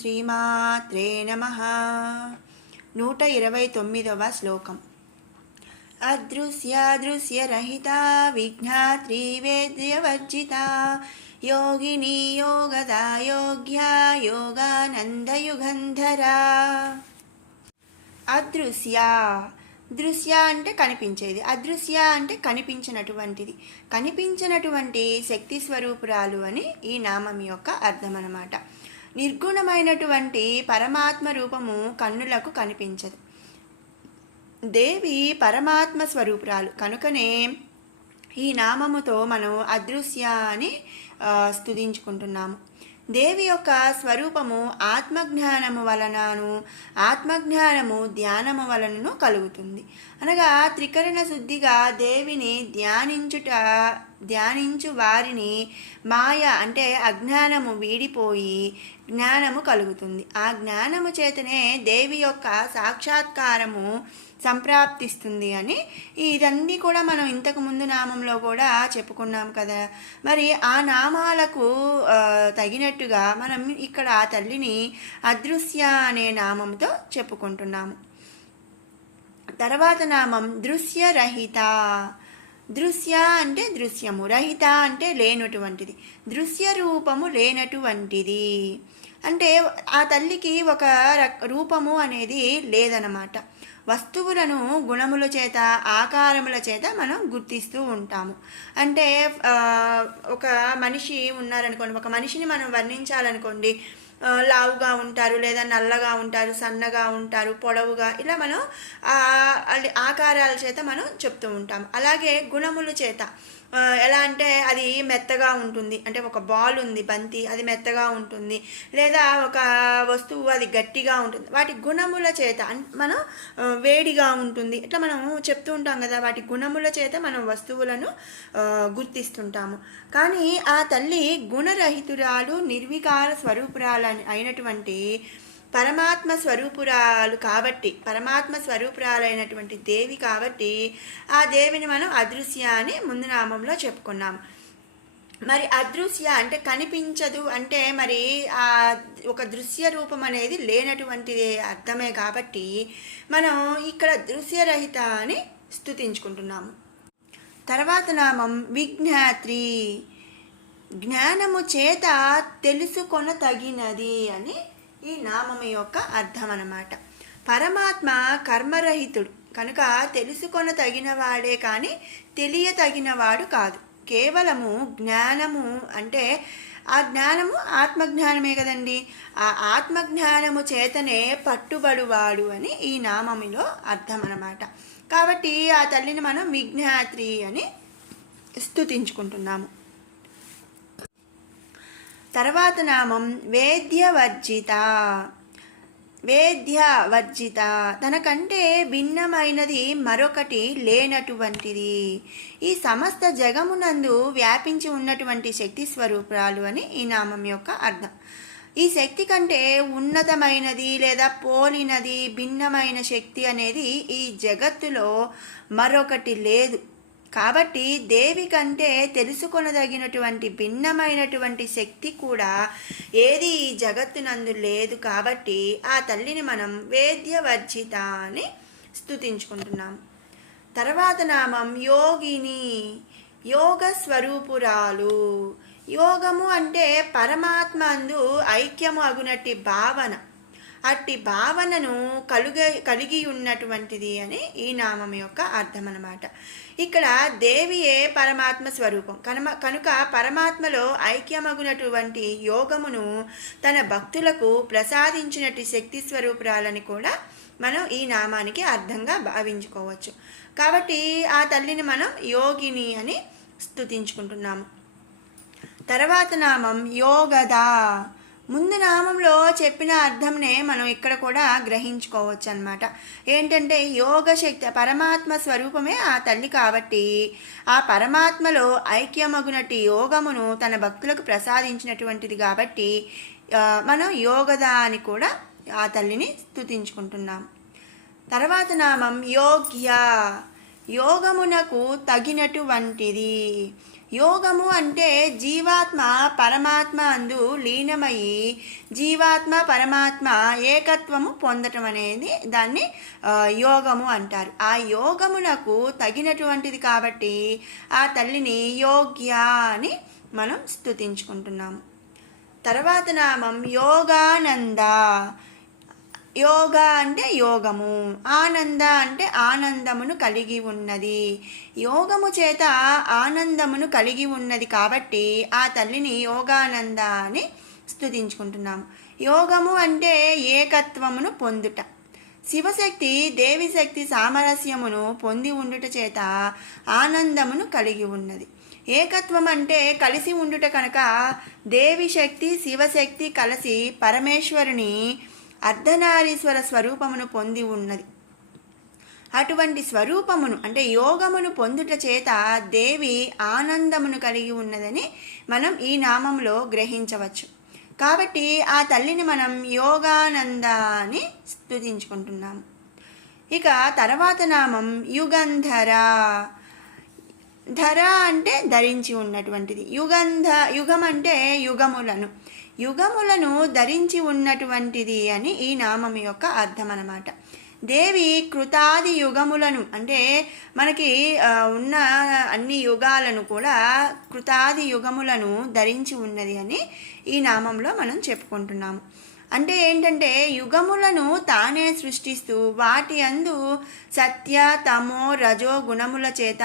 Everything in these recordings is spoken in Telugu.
శ్రీమాత్రే నమః. 129వ శ్లోకం. అదృశ్యాదృశ్యరహిత విఘ్నాత్రీ వేద్యవర్జిత యోగిని యోగదా యోగ్యా యోగానందయుగంధరా. అదృశ్య, దృశ్య అంటే కనిపించేది, అదృశ్య అంటే కనిపించినటువంటిది, కనిపించినటువంటి శక్తి స్వరూపురాలు అని ఈ నామం యొక్క అర్థం అన్నమాట. నిర్గుణమైనటువంటి పరమాత్మ రూపము కన్నులకు కనిపించదు. దేవి పరమాత్మ స్వరూపురాలు కనుకనే ఈ నామముతో మనం అదృశ్య అని స్తుతించుకుంటున్నాము. దేవి యొక్క స్వరూపము ఆత్మజ్ఞానము వలనను, ఆత్మజ్ఞానము ధ్యానము వలనను కలుగుతుంది. అనగా త్రికరణ శుద్ధిగా దేవిని ధ్యానించు వారిని మాయ అంటే అజ్ఞానము వీడిపోయి జ్ఞానము కలుగుతుంది. ఆ జ్ఞానము చేతనే దేవి యొక్క సాక్షాత్కారము సంప్రాప్తిస్తుంది అని ఇదన్నీ కూడా మనం ఇంతకు ముందు నామంలో కూడా చెప్పుకున్నాం కదా. మరి ఆ నామాలకు తగినట్టుగా మనం ఇక్కడ ఆ తల్లిని అదృశ్య అనే నామంతో చెప్పుకుంటున్నాము. తర్వాత నామం దృశ్యరహిత. దృశ్య అంటే దృశ్యము, రహిత అంటే లేనటువంటిది, దృశ్య రూపము లేనటువంటిది. అంటే ఆ తల్లికి ఒక రూపము అనేది లేదన్నమాట. వస్తువులను గుణముల చేత ఆకారముల చేత మనం గుర్తిస్తూ ఉంటాము. అంటే ఒక మనిషి ఉన్నారనుకోండి, ఒక మనిషిని మనం వర్ణించాలనుకోండి, లావుగా ఉంటారు, లేదా నల్లగా ఉంటారు, సన్నగా ఉంటారు, పొడవుగా, ఇలా మనం ఆకారాల చేత మనం చెప్తూ ఉంటాం. అలాగే గుణముల చేత ఎలా అంటే అది మెత్తగా ఉంటుంది, అంటే ఒక బాల్ ఉంది బంతి, అది మెత్తగా ఉంటుంది, లేదా ఒక వస్తువు అది గట్టిగా ఉంటుంది. వాటి గుణముల చేత మనం వేడిగా ఉంటుంది, ఇట్లా మనం చెప్తూ ఉంటాం కదా. వాటి గుణముల చేత మనం వస్తువులను గుర్తిస్తుంటాము. కానీ ఆ తల్లి గుణరహితురాలు, నిర్వికార స్వరూపురాలు అయినటువంటి పరమాత్మ స్వరూపురాలు కాబట్టి, పరమాత్మ స్వరూపురాలైనటువంటి దేవి కాబట్టి ఆ దేవిని మనం అదృశ్య అని ముందు నామంలో చెప్పుకున్నాము. మరి అదృశ్య అంటే కనిపించదు అంటే మరి ఆ ఒక దృశ్య రూపం అనేది లేనటువంటిది అర్థమే కాబట్టి మనం ఇక్కడ దృశ్యరహిత అని స్తుతించుకుంటున్నాము. తర్వాత నామం విజ్ఞాత్రి. జ్ఞానము చేత తెలుసుకొనతగినది అని ఈ నామము యొక్క అర్థం అన్నమాట. పరమాత్మ కర్మరహితుడు కనుక తెలుసుకొనతగిన వాడే కానీ తెలియతగినవాడు కాదు. కేవలము జ్ఞానము అంటే ఆ జ్ఞానము ఆత్మజ్ఞానమే కదండి. ఆ ఆత్మజ్ఞానము చేతనే పట్టుబడువాడు అని ఈ నామములో అర్థం అన్నమాట. కాబట్టి ఆ తల్లిని మనం విజ్ఞాత్రి అని స్తుతించుకుంటున్నాము. తర్వాత నామం వేద్యవర్జిత. వేద్యవర్జిత తనకంటే భిన్నమైనది మరొకటి లేనటువంటిది. ఈ సమస్త జగమునందు వ్యాపించి ఉన్నటువంటి శక్తి స్వరూపురాలు అని ఈ నామం యొక్క అర్థం. ఈ శక్తి కంటే ఉన్నతమైనది లేదా పోలినది భిన్నమైన శక్తి అనేది ఈ జగత్తులో మరొకటి లేదు. కాబట్టి దేవి కంటే తెలుసుకొనదగినటువంటి భిన్నమైనటువంటి శక్తి కూడా ఏది ఈ జగత్తునందు లేదు. కాబట్టి ఆ తల్లిని మనం వేద్యవర్జిత అని స్తుతించుకుంటున్నాం. తర్వాత నామం యోగిని. యోగ స్వరూపురాలు. యోగము అంటే పరమాత్మ అందు ఐక్యము అగునట్టి భావన, అట్టి భావనను కలిగి ఉన్నటువంటిది అని ఈ నామం యొక్క అర్థం అన్నమాట. ఇక్కడ దేవియే పరమాత్మ స్వరూపం కనుక పరమాత్మలో ఐక్యమగునటువంటి యోగమును తన భక్తులకు ప్రసాదించినట్టు శక్తి స్వరూపురాలని కూడా మనం ఈ నామానికి అర్థంగా భావించుకోవచ్చు. కాబట్టి ఆ తల్లిని మనం యోగిని అని స్తుతించుకుంటున్నాము. తర్వాత నామం యోగదా. ముందు నామంలో చెప్పిన అర్థంనే మనం ఇక్కడ కూడా గ్రహించుకోవచ్చు అన్నమాట. ఏంటంటే యోగ శక్తి పరమాత్మ స్వరూపమే ఆ తల్లి కాబట్టి ఆ పరమాత్మలో ఐక్యమగునటి యోగమును తన భక్తులకు ప్రసాదించినటువంటిది కాబట్టి మనం యోగదా అని కూడా ఆ తల్లిని స్తుతించుకుంటున్నాం. తర్వాత నామం యోగ్య. యోగమునకు తగినటువంటిది. యోగము అంటే జీవాత్మ పరమాత్మ అందు లీనమయ్యి జీవాత్మ పరమాత్మ ఏకత్వము పొందటం అనేది దాన్ని యోగము అంటారు. ఆ యోగమునకు తగినటువంటిది కాబట్టి ఆ తల్లిని యోగ్య అని మనం స్తుతించుకుంటున్నాము. తర్వాత నామం యోగానంద. యోగ అంటే యోగము, ఆనంద అంటే ఆనందమును కలిగి ఉన్నది. యోగము చేత ఆనందమును కలిగి ఉన్నది కాబట్టి ఆ తల్లిని యోగానంద అని స్తుతించుకుంటున్నాము. యోగము అంటే ఏకత్వమును పొందుట. శివశక్తి దేవిశక్తి సామరస్యమును పొంది ఉండుట చేత ఆనందమును కలిగి ఉన్నది. ఏకత్వం అంటే కలిసి ఉండుట కనుక దేవిశక్తి శివశక్తి కలిసి పరమేశ్వరుని అర్ధనారీశ్వర స్వరూపమును పొంది ఉన్నది. అటువంటి స్వరూపమును అంటే యోగమును పొందుట చేత దేవి ఆనందమును కలిగి ఉన్నదని మనం ఈ నామంలో గ్రహించవచ్చు. కాబట్టి ఆ తల్లిని మనం యోగానంద అని స్తుతించుకుంటున్నాము. ఇక తర్వాత నామం యుగంధర. ధర అంటే ధరించి ఉన్నటువంటిది. యుగం అంటే యుగములను ధరించి ఉన్నటువంటిది అని ఈ నామం యొక్క అర్థం అన్నమాట. దేవి కృతాది యుగములను అంటే మనకి ఉన్న అన్ని యుగాలను కూడా కృతాది యుగములను ధరించి ఉన్నది అని ఈ నామంలో మనం చెప్పుకుంటున్నాము. అంటే ఏంటంటే యుగములను తానే సృష్టిస్తూ వాటి అందు సత్య తమో రజో గుణముల చేత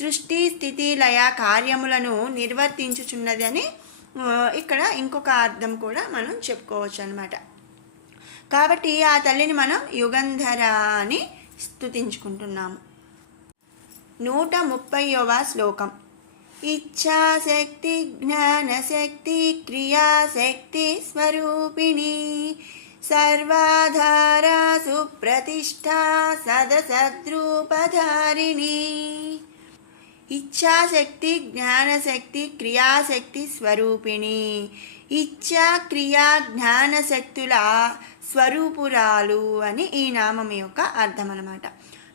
సృష్టి స్థితి లయ కార్యములను నిర్వర్తించుచున్నది అని ఇక్కడ ఇంకొక అర్థం కూడా మనం చెప్పుకోవచ్చు అన్నమాట. కాబట్టి ఆ తల్లిని మనం యుగంధర అని స్తుతించుకుంటున్నాము. 130వ శ్లోకం. ఇచ్ఛాశక్తి జ్ఞానశక్తి క్రియాశక్తి స్వరూపిణి సర్వాధారా సుప్రతిష్ఠా సదసద్రూపధారిణి. ఇచ్ఛాశక్తి జ్ఞానశక్తి క్రియాశక్తి స్వరూపిణి. ఇచ్ఛా క్రియా జ్ఞానశక్తుల స్వరూపురాలు అని ఈ నామం యొక్క అర్థం అన్నమాట.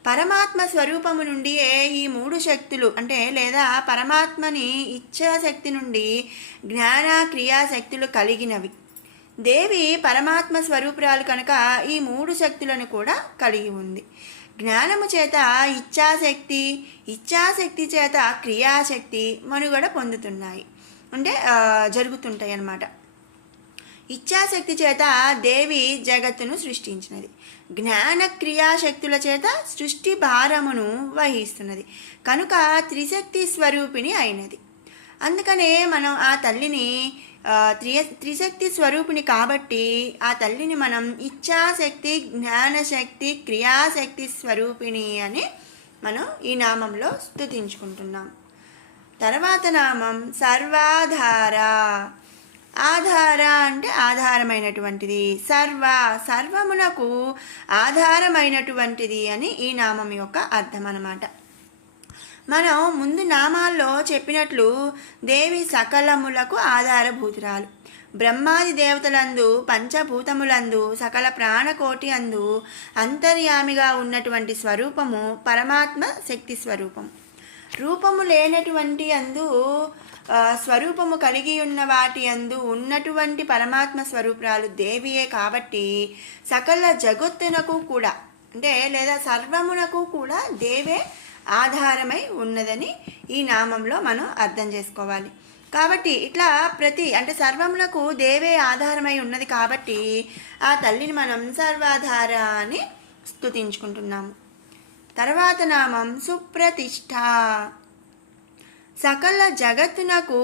పరమాత్మ స్వరూపము నుండి ఈ 3 శక్తులు అంటే లేదా పరమాత్మని ఇచ్ఛాశక్తి నుండి జ్ఞాన క్రియాశక్తులు కలిగినవి. దేవి పరమాత్మ స్వరూపురాలు కనుక ఈ 3 శక్తులను కూడా కలిగి ఉంది. జ్ఞానము చేత ఇచ్ఛాశక్తి, ఇచ్ఛాశక్తి చేత క్రియాశక్తి మనుగడ పొందుతున్నాయి అంటే జరుగుతుంటాయి అన్నమాట. ఇచ్ఛాశక్తి చేత దేవి జగత్తును సృష్టించినది. జ్ఞాన క్రియాశక్తుల చేత సృష్టి భారమును వహిస్తున్నది కనుక త్రిశక్తి స్వరూపిణి అయినది. అందుకనే మనం ఆ తల్లిని త్రిశక్తి స్వరూపిణి కాబట్టి ఆ తల్లిని మనం ఇచ్ఛాశక్తి జ్ఞానశక్తి క్రియాశక్తి స్వరూపిణి అని మనం ఈ నామంలో స్తుతించుకుంటున్నాం. తర్వాత నామం సర్వాధార. ఆధార అంటే ఆధారమైనటువంటిది, సర్వమునకు ఆధారమైనటువంటిది అని ఈ నామం యొక్క అర్థం అన్నమాట. మనం ముందు నామాల్లో చెప్పినట్లు దేవి సకలములకు ఆధారభూతురాలు. బ్రహ్మాది దేవతలందు పంచభూతములందు సకల ప్రాణకోటి అందు అంతర్యామిగా ఉన్నటువంటి స్వరూపము పరమాత్మ శక్తి స్వరూపము. రూపము లేనటువంటి అందు స్వరూపము కలిగి ఉన్న వాటి అందు ఉన్నటువంటి పరమాత్మ స్వరూపురాలు దేవియే కాబట్టి సకల జగత్తునకు కూడా అంటే లేదా సర్వమునకు కూడా దేవే ఆధారమై ఉన్నదని ఈ నామంలో మనం అర్థం చేసుకోవాలి. కాబట్టి ఇట్లా అంటే సర్వమునకు దేవే ఆధారమై ఉన్నది కాబట్టి ఆ తల్లిని మనం సర్వాధార అని స్తుతించుకుంటున్నాము. తర్వాత నామం సుప్రతిష్ఠ. సకల జగత్తునకు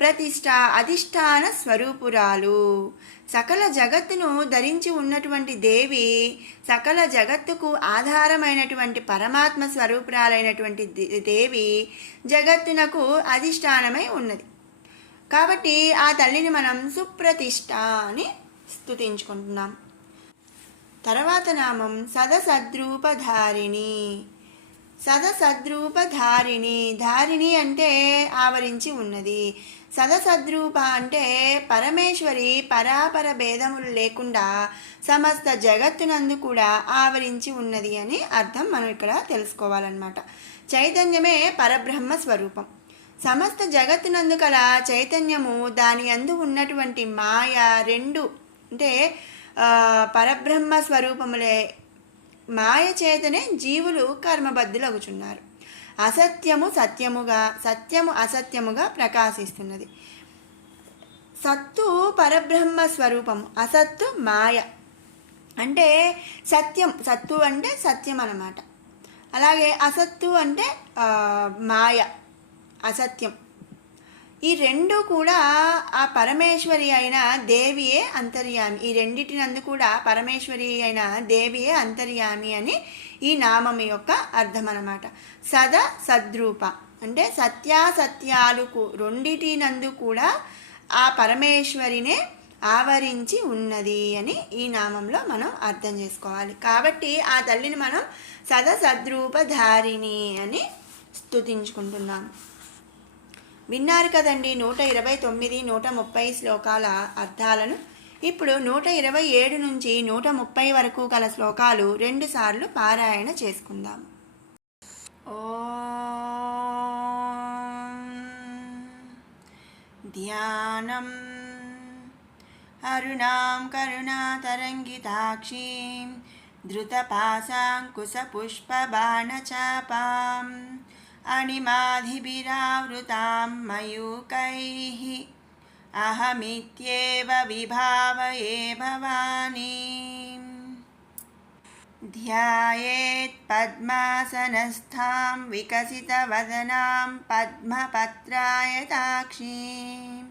ప్రతిష్ఠ అధిష్టాన స్వరూపురాలు. సకల జగత్తును ధరించి ఉన్నటువంటి దేవి సకల జగత్తుకు ఆధారమైనటువంటి పరమాత్మ స్వరూపురాలైనటువంటి దేవి జగత్తునకు అధిష్టానమై ఉన్నది కాబట్టి ఆ తల్లిని మనం సుప్రతిష్ఠ అని స్తుతించుకుంటున్నాం. తర్వాత నామం సదసద్రూపధారిణి. సదసద్రూపధారిణి. ధారిణి అంటే ఆవరించి ఉన్నది. సదసద్రూప అంటే పరమేశ్వరి పరాపర భేదములు లేకుండా సమస్త జగత్తునందు కూడా ఆవరించి ఉన్నది అని అర్థం మనం ఇక్కడ తెలుసుకోవాలన్నమాట. చైతన్యమే పరబ్రహ్మ స్వరూపం. సమస్త జగత్తునందు కల చైతన్యము, దాని అందు ఉన్నటువంటి మాయ రెండు అంటే పరబ్రహ్మ స్వరూపములే. మాయ చేతనే జీవులు కర్మబద్ధులగుచున్నారు. అసత్యము సత్యముగా, సత్యము అసత్యముగా ప్రకాశిస్తున్నది. సత్తు పరబ్రహ్మ స్వరూపము, అసత్తు మాయ. అంటే సత్యం, సత్తు అంటే సత్యం అన్నమాట. అలాగే అసత్తు అంటే మాయ, అసత్యం. ఈ రెండు కూడా ఆ పరమేశ్వరి అయిన దేవియే అంతర్యామి. ఈ రెండిటినందు కూడా పరమేశ్వరి అయిన దేవియే అంతర్యామి అని ఈ నామం యొక్క అర్థం అన్నమాట. సద్రూప అంటే సత్యాసత్యాలకు రెండిటినందు కూడా ఆ పరమేశ్వరినే ఆవరించి ఉన్నది అని ఈ నామంలో మనం అర్థం చేసుకోవాలి. కాబట్టి ఆ తల్లిని మనం సద్రూపధారిణి అని స్తుతించుకుంటున్నాం. విన్నారు కదండి 129, 130 శ్లోకాల అర్థాలను. ఇప్పుడు 127 నుంచి 130 వరకు గల శ్లోకాలు 2 సార్లు పారాయణ చేసుకుందాం. ఓం ధ్యానం అరుణాం కరుణాతరంగితాక్షీం ధృతపాశాంకుశపుష్పబాణచాపాం అణిమాధిభిరావృతాం మయూకైః అహమిత్యేవ విభావయే భవానీం. ధ్యాయేత్ పద్మాసనస్థాం వికసితవదనాం పద్మపత్రాయతాక్షీం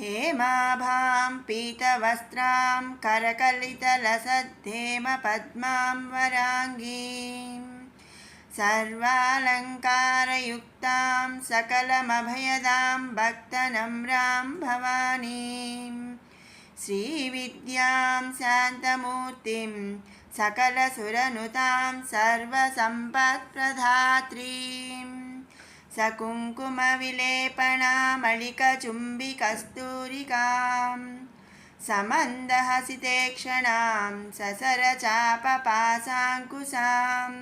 హేమాభాం పీతవస్త్రాం కరకలితలసద్ధేమ పద్మాం వరాంగీం సర్వాలంకారయుక్తాం సకలమభయదాం భక్తనమ్రాం భవానీం శ్రీవిద్యాం శాంతమూర్తిం సకలసురనుతాం సర్వసంపత్ప్రదాత్రీం సకుంకుమవిలేపనామళికచుంబికస్తూరికాం సమందహసితేక్షణాం ససరచాపపాశాంకుశాం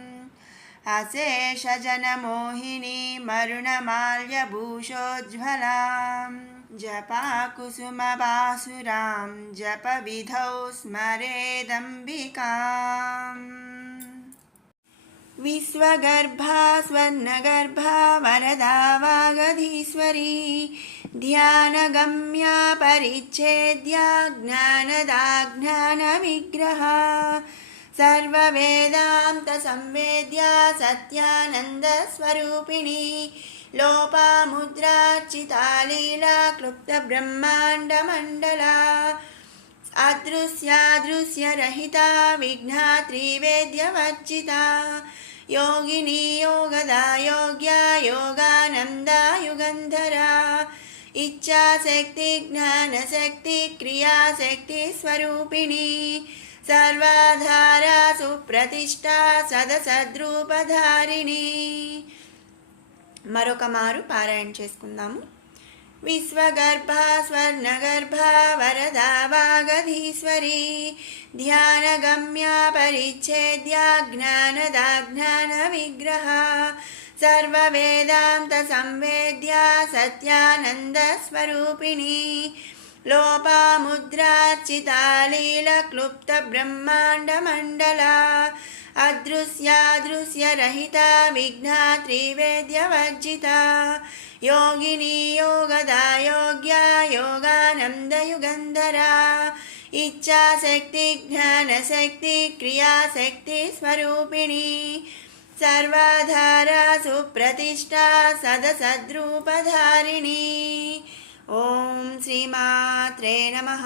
అశేషజనమోహినీ మరుణమాల్యభూషోజ్వలాం జపాకుసుమబాసురాం జపవిధౌ స్మరేదంబికాం. విశ్వగర్భా స్వర్ణగర్భా వరదా వాగధీశ్వరీ ధ్యానగమ్యా పరిచ్ఛేద్యా జ్ఞానదా జ్ఞానవిగ్రహా సర్వవేదాంత సంవేద్యా సత్యానందస్వరూపిణీ లోపాముద్రార్చితా లీలా క్లుప్త బ్రహ్మాండమండలా అదృశ్యాదృశ్యరహితా విఘ్నాత్రివేద్యవర్జితా యోగినీ యోగదా యోగ్యా యోగానందా యుగంధరా ఇచ్ఛాశక్తి జ్ఞానశక్తి క్రియాశక్తి స్వరూపిణీ సర్వాధారా సుప్రతిష్ఠా సదసద్రూపధారిణి. మరొక మారు పారాయణ చేసుకుందాము. విశ్వగర్భా స్వర్ణగర్భా వరదా వాగధీశ్వరీ ధ్యానగమ్యా పరిచ్ఛేద్యా జ్ఞానదా జ్ఞాన విగ్రహ సర్వవేదాంత సంవేద్యా సత్యానంద స్వరూపిణీ లోపాముద్రార్చితా లీలక్లుప్త బ్రహ్మాండమండలా అదృశ్యాదృశ్యరహితా విఘ్నాత్రివేద్యవర్జితా యోగినీ యోగదా యోగ్యా యోగానందయుగంధరా ఇచ్ఛాశక్తి జ్ఞానశక్తి క్రియాశక్తి స్వరూపిణీ సర్వాధారా సుప్రతిష్ఠా సదసద్రూపధారిణీ. ఓం శ్రీమాత్రే నమః.